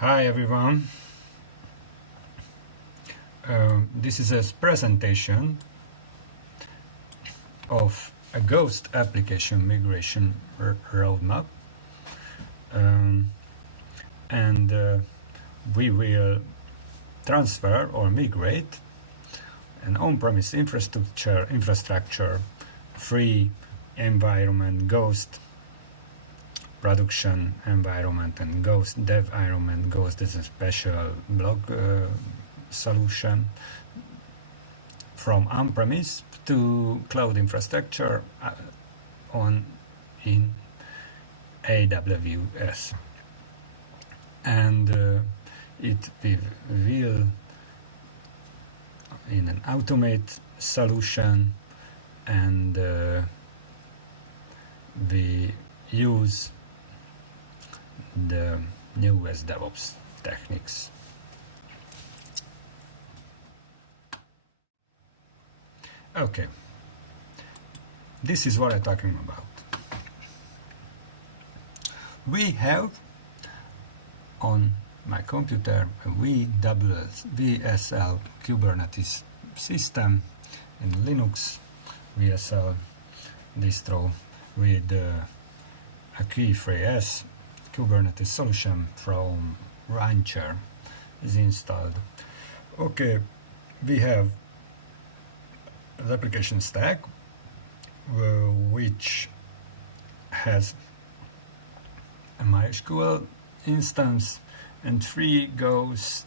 Hi everyone. This is a presentation of a Ghost application migration roadmap, and we will transfer or migrate an on-premise infrastructure, free environment, Ghost production environment, and Ghost dev environment. Ghost is a special blog solution from on-premise to cloud infrastructure in AWS, and it will in an automate solution, and we use the newest DevOps techniques. Okay, this is what I'm talking about. We have on my computer a VSL Kubernetes system in Linux, VSL distro with a key3s Kubernetes solution from Rancher is installed. Okay, we have the application stack which has a MySQL instance and 3 Ghost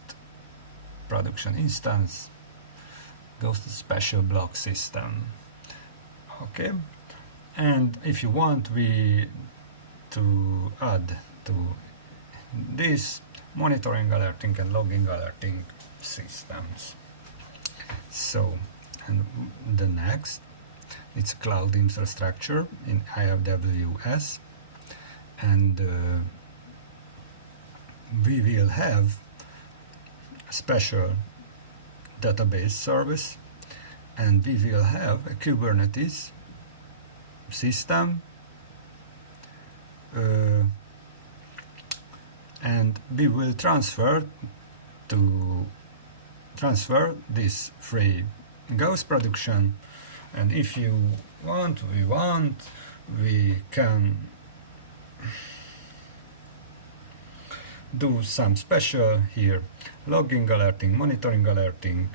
production instance, Ghost special block system. Okay, and if you want to add to this monitoring, alerting and logging alerting systems. So, and the next, it's cloud infrastructure in AWS, and we will have a special database service, and we will have a Kubernetes system, and we will transfer this free Ghost production, and if you want, we can do some special here, logging alerting, monitoring alerting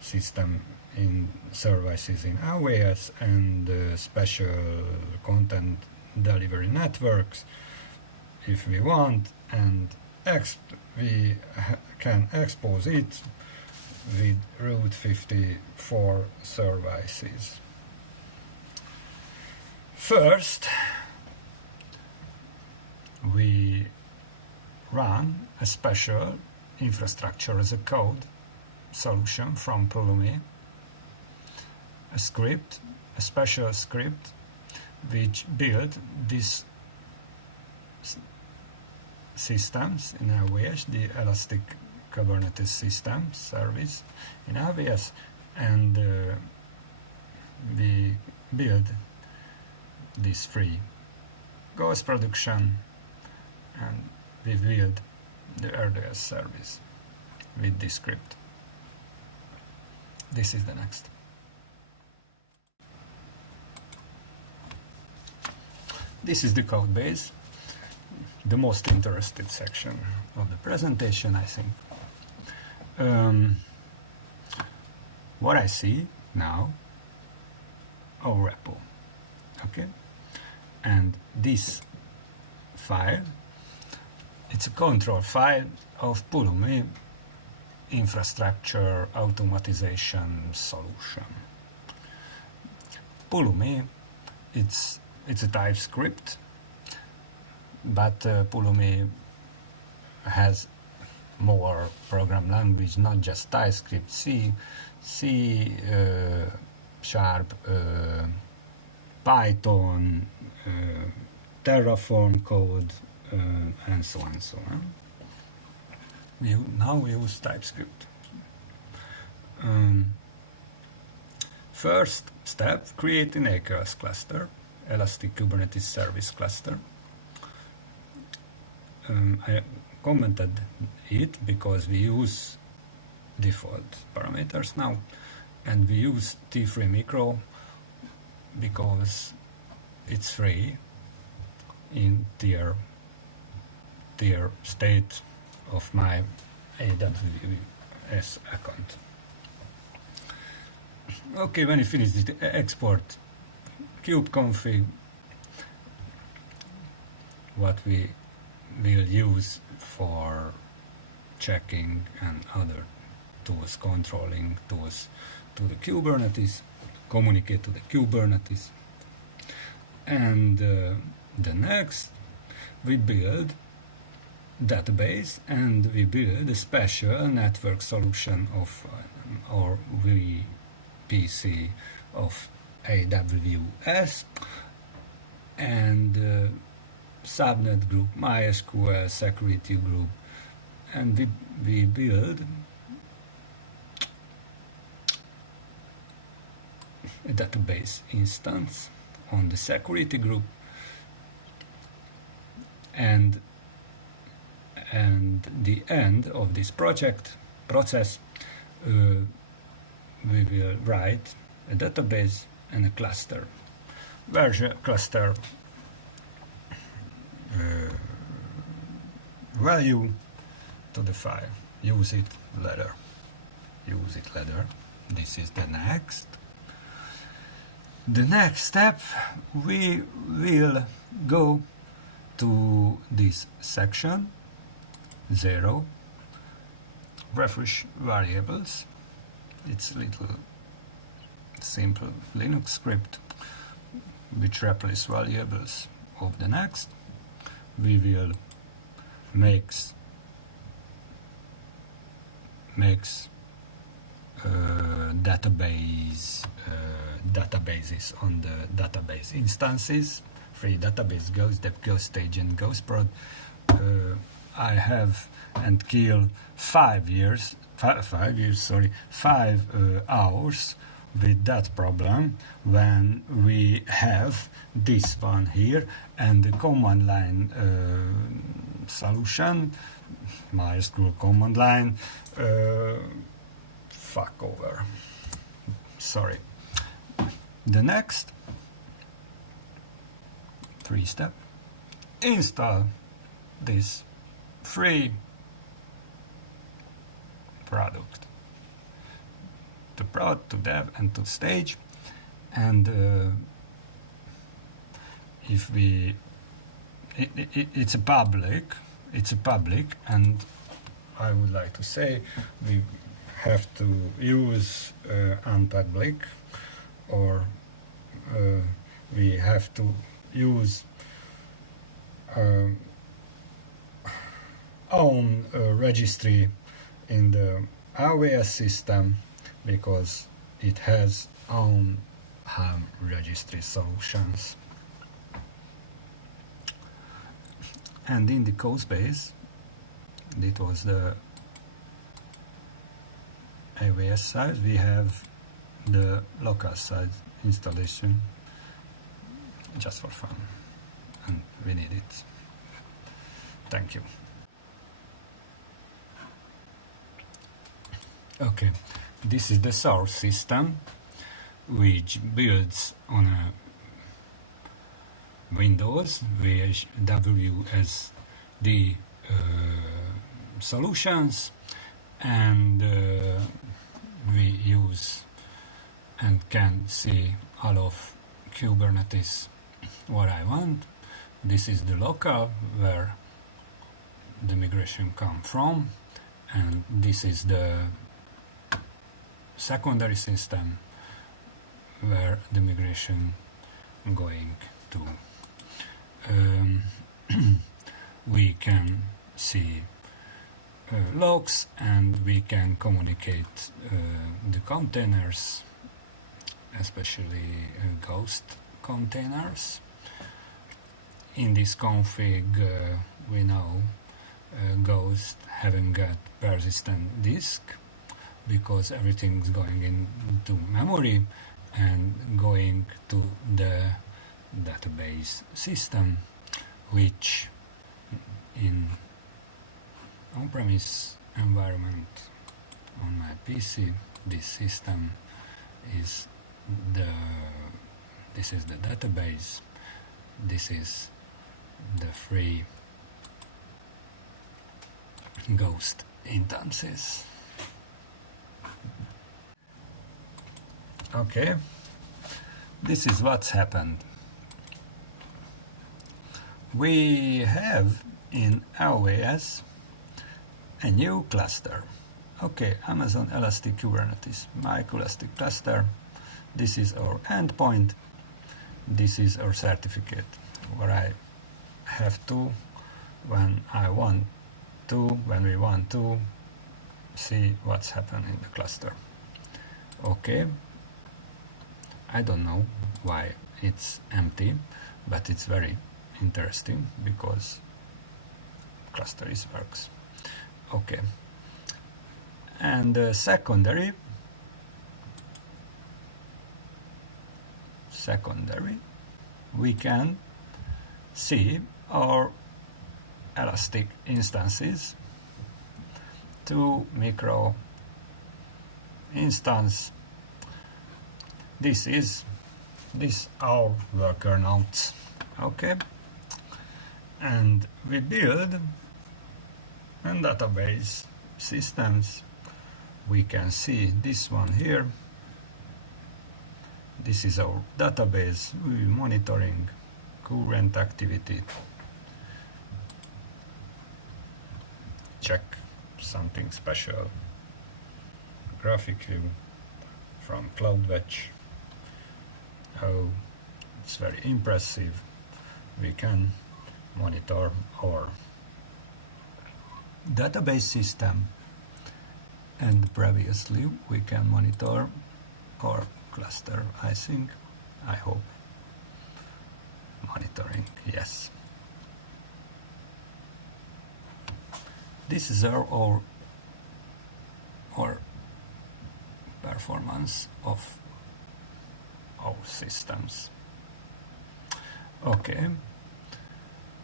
system in services in AWS, and special content delivery networks if we want, and we can expose it with Route 54 services. First, we run a special infrastructure as a code solution from Pulumi, a special script which build these systems in AWS, the Elastic Kubernetes system service in AWS, and we build this free Ghost production, and we build the RDS service with this script. This is the next. This is the code base, the most interested section of the presentation, I think. What I see now, our repo, okay? And this file, it's a control file of Pulumi infrastructure automatization solution. Pulumi, it's a TypeScript, but Pulumi has more program language, not just TypeScript, C#, Python, Terraform code, and so on and so on. We now use TypeScript. First step, create an AKS cluster, Elastic Kubernetes Service Cluster. I commented it because we use default parameters now, and we use T3 micro because it's free in tier state of my AWS account. Okay, when you finish the export kubeconfig, what we will use for checking and other tools, controlling tools to the Kubernetes, communicate to the Kubernetes. And the next, we build database and we build a special network solution of our VPC of AWS and subnet group, MySQL security group, and we build a database instance on the security group, and the end of this process we will write a database and a cluster. Where's a cluster value to the file? Use it later. This is the next. The next step, we will go to this section 0, refresh variables. It's a little simple Linux script which replaces variables of the next. We will makes databases on the database instances. Free database goes dev, goes stage, and goes prod. I have and kill 5 hours with that problem when we have this one here and the command line solution, MySQL command line, fuck over. Sorry. The next 3 step, install this free product to prod, to dev, and to stage. And if we it's a public, and I would like to say we have to use unpublic, or we have to use own registry in the AWS system because it has own ham registry solutions. And in the code space, it was the AWS side, we have the local side installation just for fun, and we need it. Thank you. Okay, this is the source system which builds on a Windows WSD solutions, and we use and can see all of Kubernetes what I want. This is the local where the migration come from, and this is the secondary system where the migration going to. We can see logs, and we can communicate the containers, especially ghost containers. In this config we know ghost haven't got persistent disk because everything's going into memory and going to the database system, which in on-premise environment on my PC. This system is this is the database. This is the free ghost instances. Okay, this is what's happened. We have in AWS a new cluster. Okay, Amazon Elastic Kubernetes, my Elastic cluster. This is our endpoint. This is our certificate where I have to when we want to see what's happened in the cluster. Okay, I don't know why it's empty, but it's very interesting because cluster works. Okay, and secondary, we can see our Elastic instances, 2 micro instance. This our worker nodes. Okay, and we build a database systems. We can see this one here. This is our database. We monitoring current activity. Check something special. Graphic view from CloudWatch. Oh, it's very impressive. We can monitor our database system, and previously we can monitor our cluster. I hope monitoring, yes. This is our performance of our systems. Okay,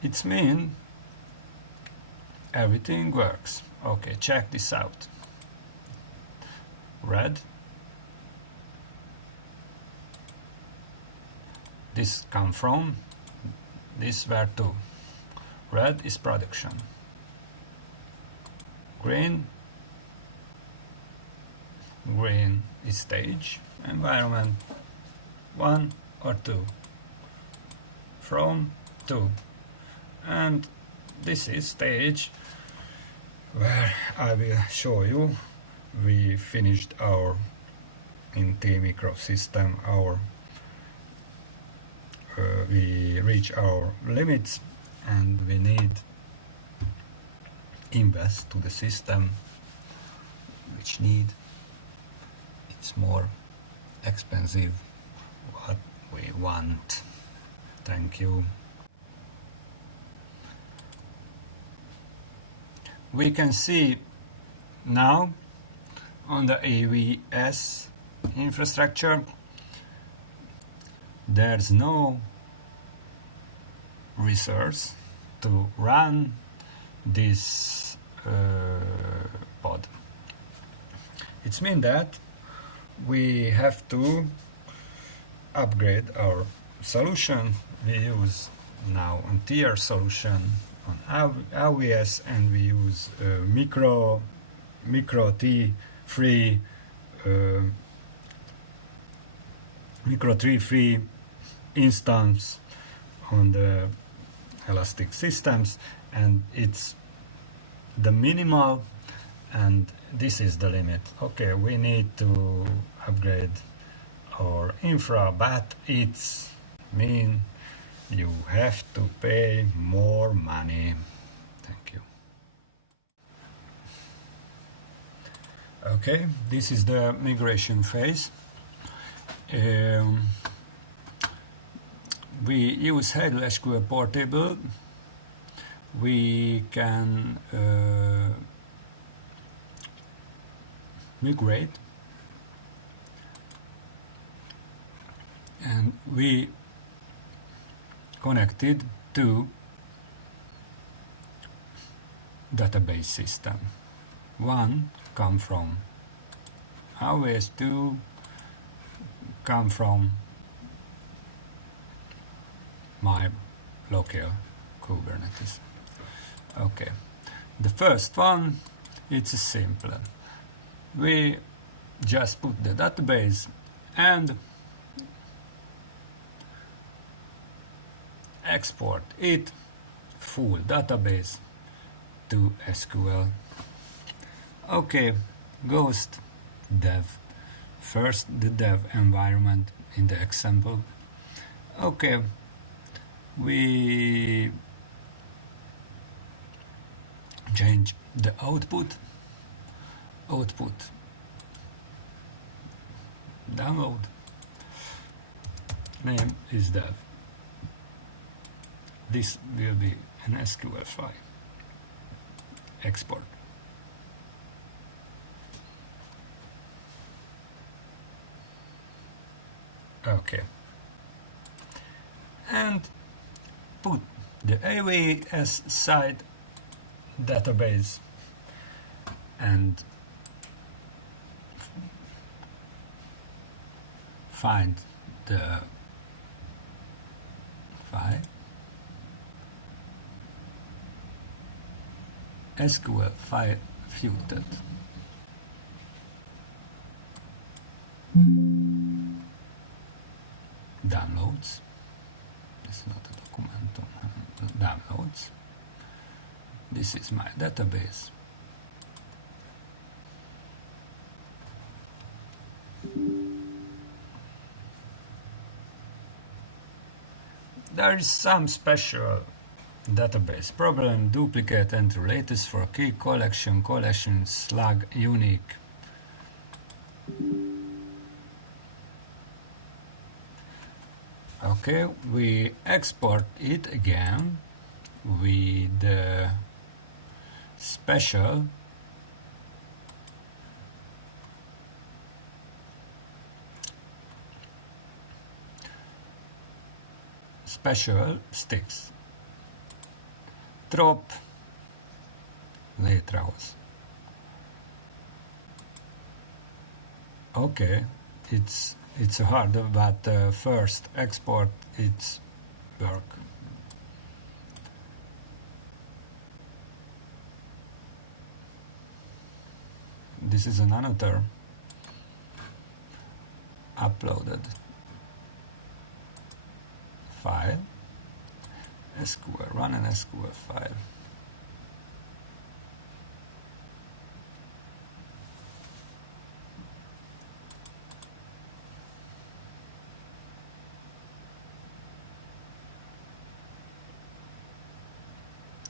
it's mean everything works. Okay, check this out. Red, this come from this where to. Red is production. Green is stage, environment 1 or 2, from 2, and this is stage where I will show you we finished our in T microsystem we reach our limits, and we need invest to the system which it's more expensive what we want. Thank you. We can see now on the AWS infrastructure there's no resource to run this pod. It means that we have to upgrade our solution. We use now a tier solution on AWS, and we use migrate free free instance on the Elastic systems, and it's the minimal, and this is the limit. Okay, we need to upgrade our infra, but it's mean you have to pay more money. Thank you. Okay, this is the migration phase. We use HSQL portable. We can migrate, and we connected to database system. One come from AWS, two come from my local Kubernetes. Okay, the first one, it's simple. We just put the database and export it full database to SQL. Okay, Ghost dev. First the dev environment in the example. Okay, we change the output download, name is dev. This will be an SQL file. Export. Okay. And put the AWS side database and find the file SQL file filtered. Downloads. This is not a document. Downloads. This is my database. There is some special database problem, duplicate entry latest for key collection slug unique. Okay, we export it again with the special sticks. Drop létrehoz. Okay, it's hard, but first export its work. This is another uploaded file. SQL, run an SQL file.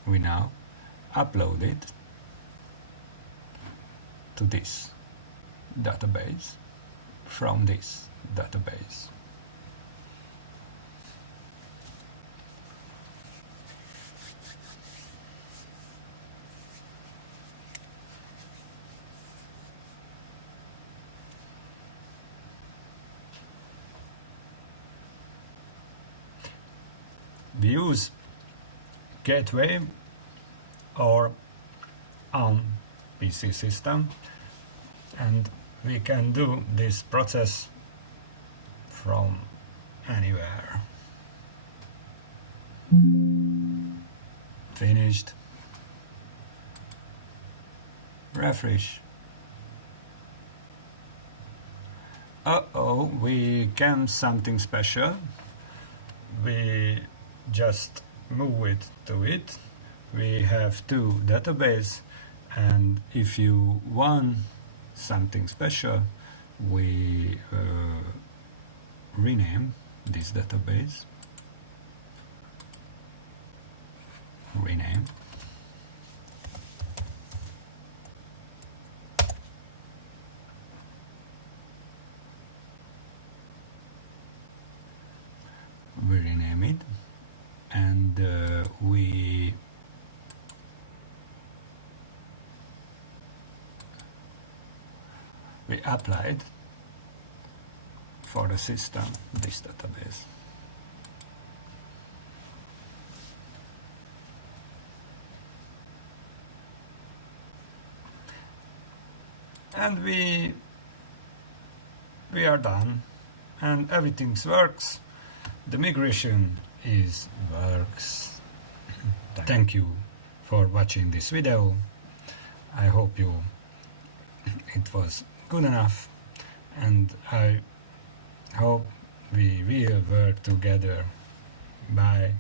We now upload it to this database from this database. We use gateway or on PC system, and we can do this process from anywhere. Finished. Refresh. We can something special. We just move it to it. We have two databases, and if you want something special, we rename this database. Rename. We rename it, and we applied for the system this database. and we are done, and everything works. The migration works. Thank you for watching this video. I hope it was good enough, and I hope we will work together. Bye.